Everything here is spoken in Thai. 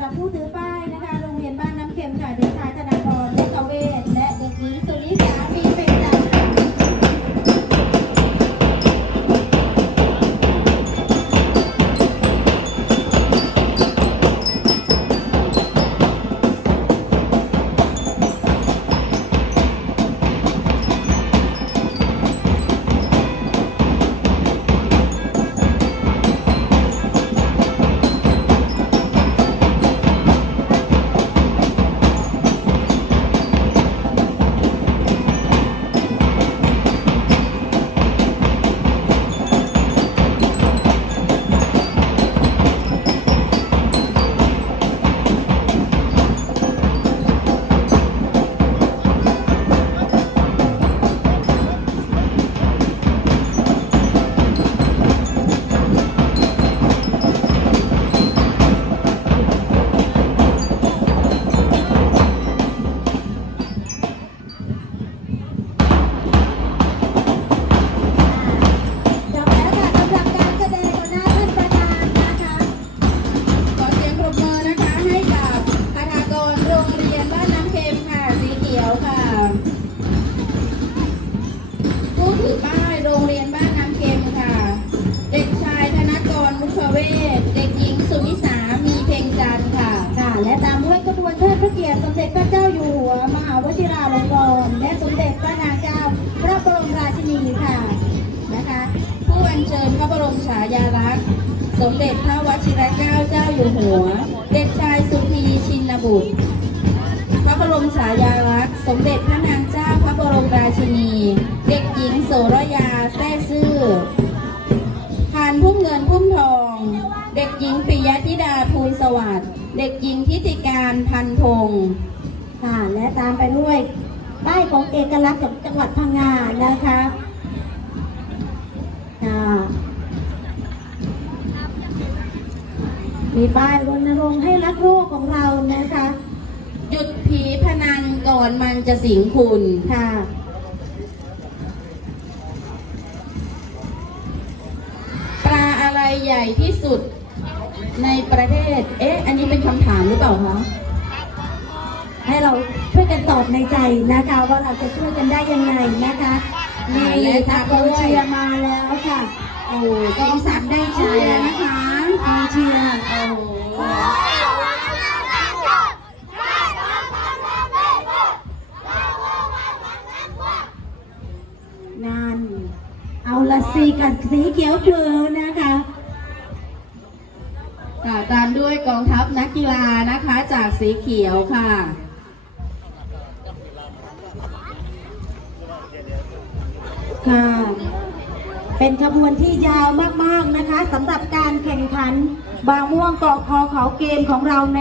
ำหรับผู้ถือป้ายนะ มเด็จพระเจ้าอยู่หัว มหาวชิราลงกรณ์และสมเด็จพระนางเจ้าพระบรมราชินีค่ะนะคะ ผู้อัญเชิญพระบรมฉายาลักษณ์สมเด็จพระวชิรเกล้าเจ้าอยู่หัว เด็กชายสุธีชินบุตร พระบรมฉายาลักษณ์สมเด็จพระนางเจ้าพระบรมราชินี เด็กหญิงโสรยาแท้ซื่อพานพุ่มเงินพุ่มทอง เด็กหญิงปิยธิดาภูลสวัสดิ์ เด็กหญิงทิติ การพันธงค่ะและตามไปด้วยป้ายของเอกลักษณ์ของจังหวัดพังงานะคะค่ะมีป้ายรณรงค์ให้รักโลกของเรานะคะ หยุดผีพนันก่อนมันจะสิงคุณค่ะปลาอะไรใหญ่ที่สุดในประเทศ เอ๊ะ อันนี้เป็น อเปล่าคะให้เราช่วยกันตอบในใจนะคะ ว่าเราจะช่วยกันได้ยังไงนะคะนี่และทัตาพมกด้องวยเชียร์มาแล้วค่ะ โอ้กองสักได้เชียร์นะคะกองเชียร์โอ้โหนั่นเอาละสีกับสีเขียวคือนะคะ ค่ะตามด้วยกองทัพนักกีฬานะคะจากสีเขียวค่ะ ค่ะ เป็นขบวนที่ยาวมากๆนะคะสำหรับการแข่งขันบางม่วงเกาะคอเขาเกมของเราใน